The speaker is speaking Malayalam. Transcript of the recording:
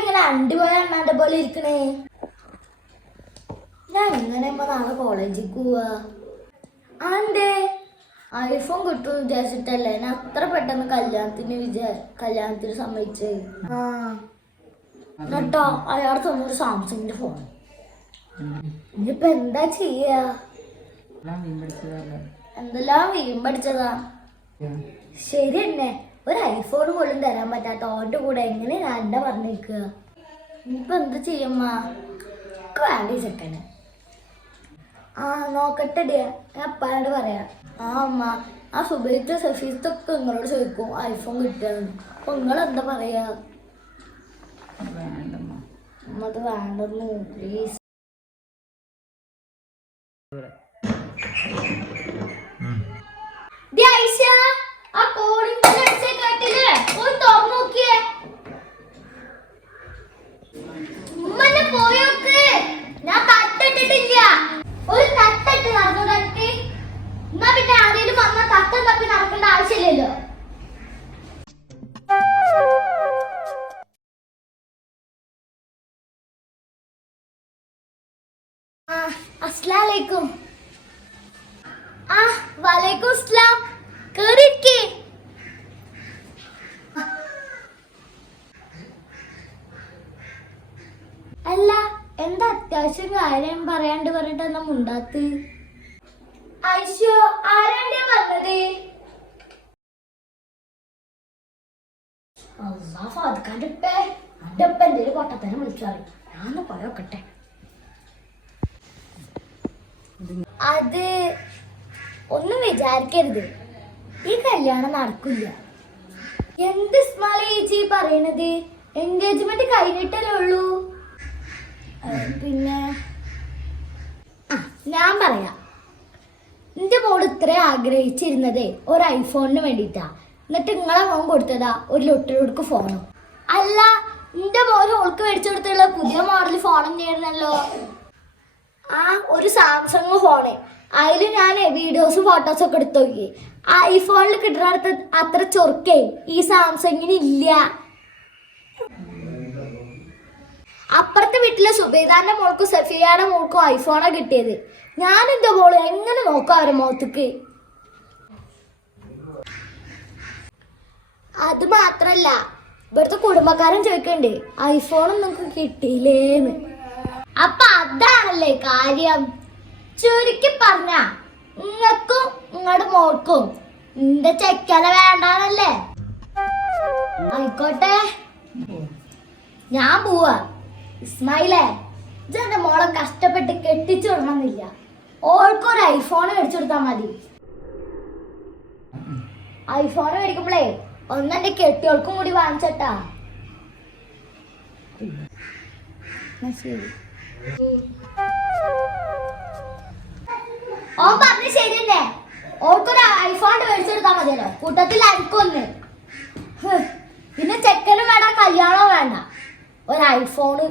ഇങ്ങനെ അണ്ടിപോയ അണ്ണാന്റെ പോലെ ഇരിക്കണേ. ഞാൻ എങ്ങനെ നാളെ കോളേജിൽ പോവാ? അതെ ഐഫോൺ കിട്ടുമെന്ന് വിചാരിച്ചിട്ടല്ലേ ഞാൻ അത്ര പെട്ടെന്ന് കല്യാണത്തിന് സമ്മതിച്ചേ. എന്നിട്ടോ അയാൾ തന്നൊരു സാംസങ്ങിന്റെ ഫോൺ. ഇനിയിപ്പൊ എന്താ ചെയ്യാ? എന്തെല്ലാം വീമ്പടിച്ചതാ. ശരി തന്നെ, ഒരു ഐഫോൺ പോലും തരാൻ പറ്റാത്ത ഓന്റെ കൂടെ എങ്ങനെ ഞാൻ എന്നെ പറഞ്ഞേക്കുക? ഇനിയിപ്പൊ എന്താ ചെയ്യമ്മ? വേണ്ടി ചെക്കനെ നോക്കട്ടെ ഞാൻ അപ്പാനോട് പറയാം. അമ്മ ആ സുബൈത്ത് സഫീത്തൊക്കെ നിങ്ങളോട് ചോദിക്കും ഐഫോൺ കിട്ടുകയെന്ന്. അപ്പൊ നിങ്ങളെന്താ പറയാ? അത് വേണ്ടെന്നു പ്ലീസ്. ആ കോളിംഗ് കേട്ടില്ലേ? പോയി തുറന്നു നോക്കിയേ. ഉമ്മനെ പോയോക്ക്. ഞാൻ തട്ടിട്ടിട്ടില്ല. ഒരു തട്ടിട്ട് നടന്നു തട്ടി. എന്നാ പിന്നെ ആരെങ്കിലും വന്ന തട്ടം തപ്പി നടക്കേണ്ട ആവശ്യമില്ലല്ലോ. അസ്സലാമലൈക്കും. വലൈക്കും അസ്സലാം. കേറിയിരിക്കേ. അല്ല എന്താ അത്യാവശ്യം കാര്യം പറയാണ്ട് പറഞ്ഞിട്ട് എന്നാ മുണ്ടാത്ത്? ഐശോ ആരാണ്ടേ പറഞ്ഞത്? എന്തേലും പൊട്ടത്തരം വിളിച്ചാറി ഞാൻ പോയോക്കട്ടെ. അത് ഒന്നും വിചാരിക്കരുത്, ഈ കല്യാണം നടക്കില്ല. എന്ത് ഇസ്മാലി ചേച്ചി പറയണത്? എൻഗേജ്മെന്റ് കഴിഞ്ഞിട്ടല്ലേ ഉള്ളൂ. പിന്നെ ഞാൻ പറയാം, എന്റെ മോള് ഇത്ര ആഗ്രഹിച്ചിരുന്നതേ ഒരു ഐഫോണിന് വേണ്ടിയിട്ടാ. എന്നിട്ട് നിങ്ങളെ മോൻ കൊടുത്തതാ ഒരു ലൊട്ടിലൊടുക്ക് ഫോണും. അല്ല, എന്റെ മോന് ഓൾക്ക് മേടിച്ചു കൊടുത്തുള്ള പുതിയ മോഡൽ ഫോൺ തന്നെയായിരുന്നല്ലോ. ഒരു സാംസങ് ഫോണ്. അതിൽ ഞാൻ വീഡിയോസും ഫോട്ടോസും ഒക്കെ എടുത്തു നോക്കി. ഐഫോണിൽ കിട്ടുന്നിടത്ത് അത്ര ചൊറുക്കേ ഈ സാംസങ്ങിന് ഇല്ല. അപ്പുറത്തെ വീട്ടിലെ സുബൈദാന്റെ മോൾക്കും സഫിയയുടെ മോൾക്കും ഐഫോണാ കിട്ടിയത്. ഞാൻ എന്റെ മോള് എങ്ങനെ നോക്കാം അവരെ മുഖത്തേക്ക്? അത് മാത്രല്ല, ഇവിടുത്തെ കുടുംബക്കാരൻ ചോദിക്കണ്ടേ ഐഫോണും നിങ്ങൾക്ക് കിട്ടിയില്ലേന്ന്. അപ്പൊ അതാണല്ലേ കാര്യം. ചുരുക്കി പറഞ്ഞ നിങ്ങൾക്കും നിങ്ങളുടെ മോൾക്കും നിന്റെ ചെക്കല വേണ്ടാന്നല്ലേ? ആയിക്കോട്ടെ, ഞാൻ പോവാ. ഇസ്മായിലേ, ഇജെന്റെ മോളെ കഷ്ടപ്പെട്ട് കെട്ടിച്ചു വിടണമെന്നില്ല. ഓൾക്കൊരു ഐഫോൺ മേടിച്ചു കൊടുത്താൽ മതി. ഐഫോൺ മേടിക്കുമ്പോഴേ ഒന്നെന്റെ കെട്ടിയോൾക്കും കൂടി വാങ്ങിച്ചട്ടാ. ശരി. ഓൻ പറഞ്ഞ ശരിയല്ലേ? ഓൾക്കൊരു ഐഫോൺ മേടിച്ചു കൊടുത്താൽ മതിയല്ലോ, കൂട്ടത്തിൽ അയക്കൊന്ന്. പിന്നെ ചെക്കനും വേണ്ട കല്യാണവും വേണ്ട, ഒരു ഐഫോണ്.